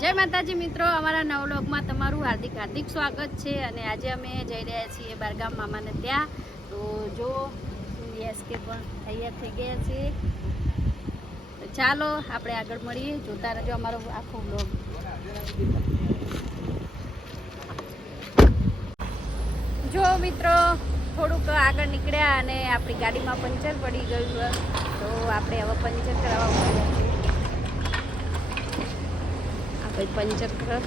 જય માતાજી મિત્રો, અમારા નવ વ્લોગમાં તમારું હાર્દિક હાર્દિક સ્વાગત છે. અને આજે અમે જઈ રહ્યા છીએ બારગામ મામાને ત્યાં. તો જો એસકે પણ તૈયાર થઈ ગયા છે. તો ચાલો આપણે આગળ મળીએ, જોતા રહેજો અમારો આખો વ્લોગ. જો મિત્રો થોડુંક આગળ નીકળ્યા અને આપણી ગાડીમાં પંચર પડી ગયું, તો આપણે હવે પંચર કરાવવા પડ્યા છે. પંચર કર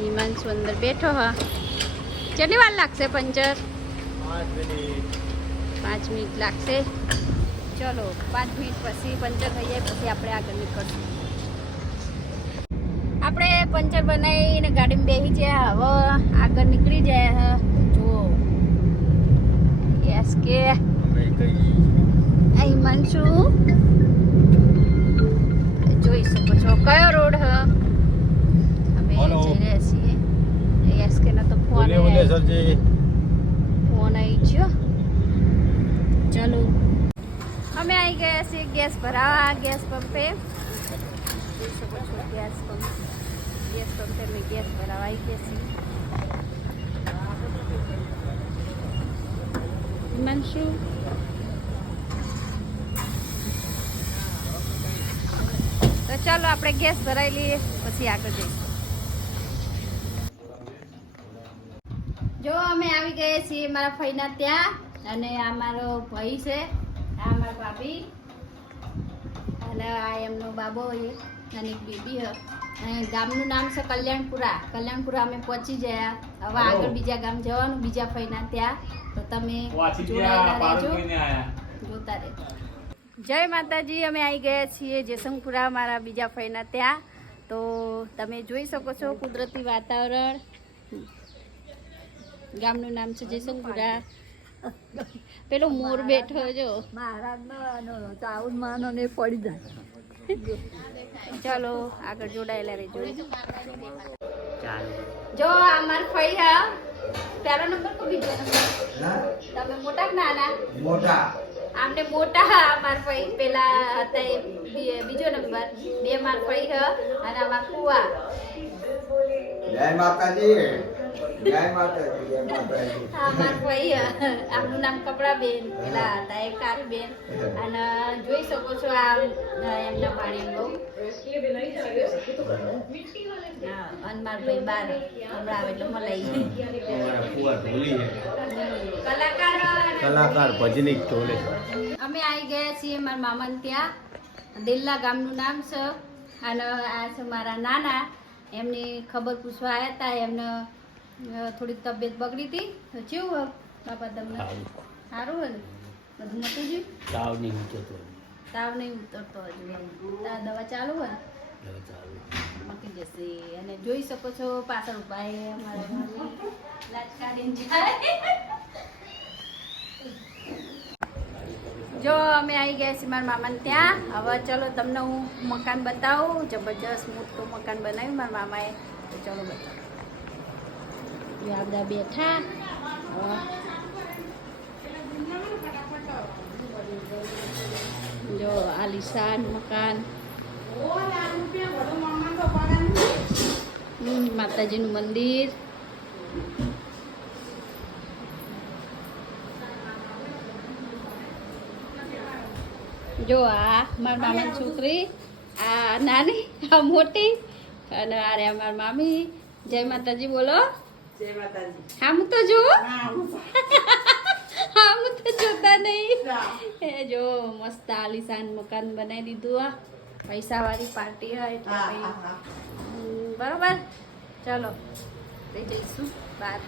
હિમાંશુ અંદર બેઠો. હા, કેટલી વાર લાગશે પંચર? 5 મિનિટ લાગશે. ચલો 5 મિનિટ પછી પંચર થઈ જાય પછી આપણે આગળ નીકળશું. આપણે પંચર બનાવીને ગાડીમાં બેસી જાય. હવે આગળ નીકળી જાય. જુઓ યસ કે હિમાંશુ જોઈ શકો છો કયો રોડ હ અમે જઈ રહ્યા છીએ. એસકે નો તો ફોન આવી ગયો. ચાલો અમે આવી ગયા છીએ ગેસ ભરાવા. ગેસ પંપે જોઈ શકો છો ગેસ પંપે અમે ગેસ ભરાવા આવી ગયા છીએ. હિમાંશુ તો ચાલો આપણે ગેસ ભરાઈ લઈએ પછી આગળ જઈશું. જો અમે આવી ગયા છીએ મારા ફઈના ત્યાં. અને આ મારો ભાઈ છે, આ મારા ભાભી, અને આ એમનો બાબો અને એક બેબી. અને ગામનું નામ છે કલ્યાણપુરા. કલ્યાણપુરા અમે પહોંચી ગયા. હવે આગળ બીજા ગામ જવાનું, બીજા ફઈના ત્યાં. તો તમે જોડાયેલા રહેજો, જોતા રહેજો. જય માતાજી, અમે આવી ગયા છીએ જેસંગપુરા મારા બીજા ફઈના ત્યાં. તો તમે જોઈ શકો છો કુદરતી વાતાવરણ. ગામનું નામ છે જેસંગપુરા. પેલો મોર બેઠો જો મહારાજ ને પડી જાય. ચાલો આગળ જોડાયેલા રહેજો. જો અમાર ફઈ હા, પહેલો નંબર કો બીજો નંબર? તમે મોટા કે નાના? મોટા. આમને મોટા અમાર ફઈ પેલા હતા બીજો નંબર. 2 માર ફઈ હ અને અમાર કુવા. જય માતાજી. જય માતાજી. જય માતાજી. હા માર ફઈ આમનું નામ કપડાબેન, પેલા હતા એક કારીબેન. અને જોઈ શકો છો આ એમના પાણી બહુ. અને માર ભાઈ બાર હમણાં આવે એટલે મલાઈ. કલાકાર ભજનિક ટોલે. અમે આવી ગયા છીએ મારા મામાને ત્યાં. દિલ્લા ગામનું નામ છે. અને આ છે મારા નાના. એમની ખબર પૂછવા આવ્યા હતા. એમને થોડીક તબિયત બગડી હતી. તો કેવું બાપા તમને? સારું હોય ને? બધું મટી ગયું? તાવ નહીં ઉતરતો હજુ. દવા ચાલુ હોય ને? મટી જશે. અને જોઈ શકો છો પાછળ ઉપાય અમારા લાચકારીને જાય. જો અમે આવી ગયા છીએ મારા મામાને ત્યાં. હવે ચલો તમને હું મકાન બતાવું. જબરજસ્ત મોટું મકાન બનાવ્યું મારા મામાએ. તો ચલો બતાવો. આ બધા બેઠા. જો આલિશાન મકાન. માતાજીનું મંદિર. જો આ મારા મામાની છોકરી, આ નાની, આ મોટી, અને આ રે મારા મામી. જય માતાજી બોલો. જય માતાજી. હા હું તો જો હા હું તો જોતા નહીં. એ જો મસ્ત આલિશાન મકાન બનાવી દીધું. આ પૈસાવાળી પાર્ટી હોય એટલે બરોબર. ચલો જઈશું બહાર.